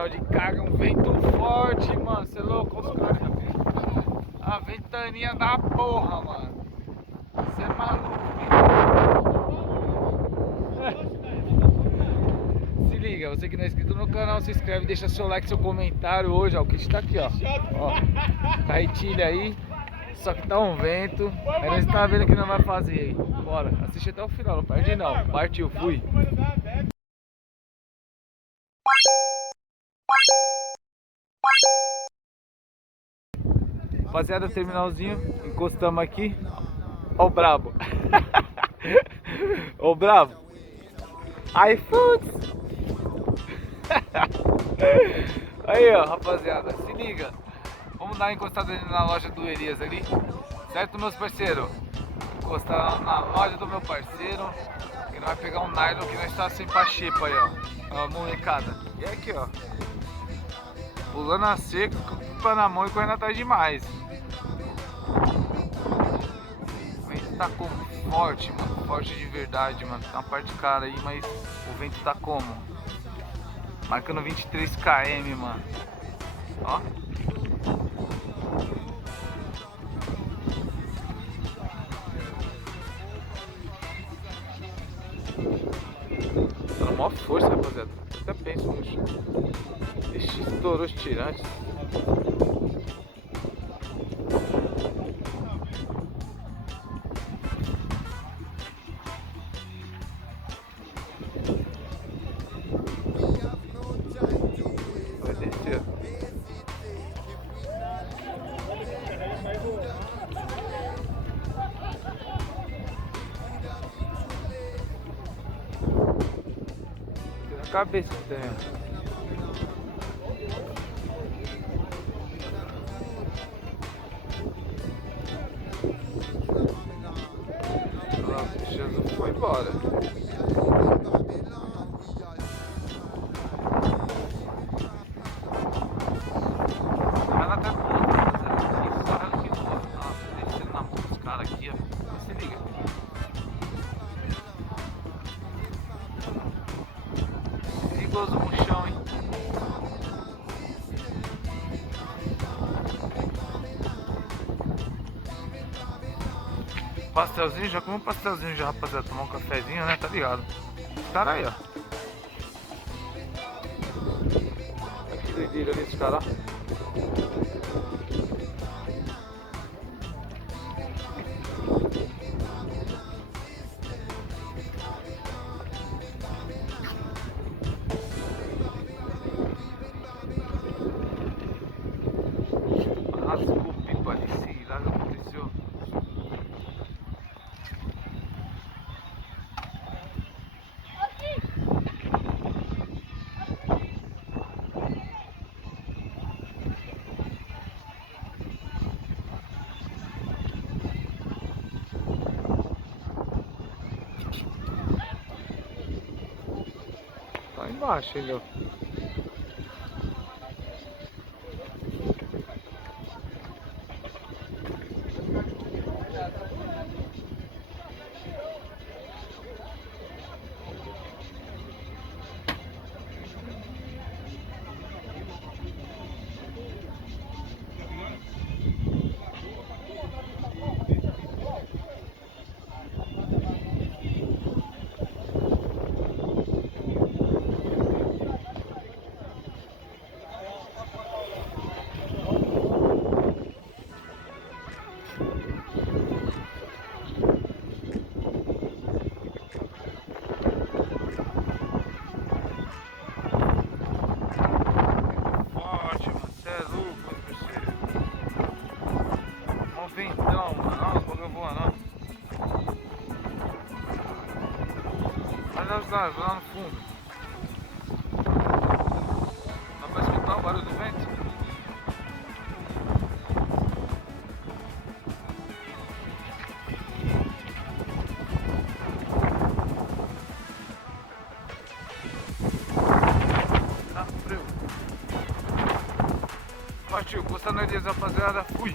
terminal de carga, um vento forte, mano. Você é louco, os caras. A ventania da porra, mano. Você é maluco, Se liga, você que não é inscrito no canal, se inscreve, deixa seu like, seu comentário hoje, ó. O kit tá aqui, ó. Carretilha aí. Só que tá um vento. Aí nós tá vendo o que nós vai fazer aí. Bora, assiste até o final, não perde não. Partiu, fui. Rapaziada, terminalzinho, encostamos aqui. Ó o brabo. Ó o brabo. iFoods. Aí, ó, rapaziada, se liga. Vamos dar uma encostada ali na loja do Elias ali. Certo, meus parceiros? Encostar na loja do meu parceiro. E nós vai pegar um nylon que nós está sem pachipa aí, ó. A molecada. E aqui, ó. Pulando a seca, com pipa na mão e correndo atrás demais. O vento tá como? Forte, mano. Forte de verdade, mano. Tem uma parte cara aí, mas o vento tá como? Marcando 23 km, mano. Ó. Tá na maior força, rapaziada. Eu até penso no... Ixi, estourou os tirantes. Vai descer. Cabeça que tem. Nossa, Jesus foi embora. Ela tá descendo na mão dos caras aqui, ó. Se liga. Perigoso no chão, hein? Pastelzinho, já comi um pastelzinho já, rapaziada. Tomar um cafezinho, né? Tá ligado? Cara aí, ó. Que doideira ali esse cara, ó. Rasgou o pipa ali, sim, lá não aconteceu. Tá embaixo ele, ó. Ventão, mano, olha os bagulho voando, olha os lados lá no fundo. Dá pra escutar o barulho do vento? Tá frio. Partiu, gostando disso, rapaziada, fui.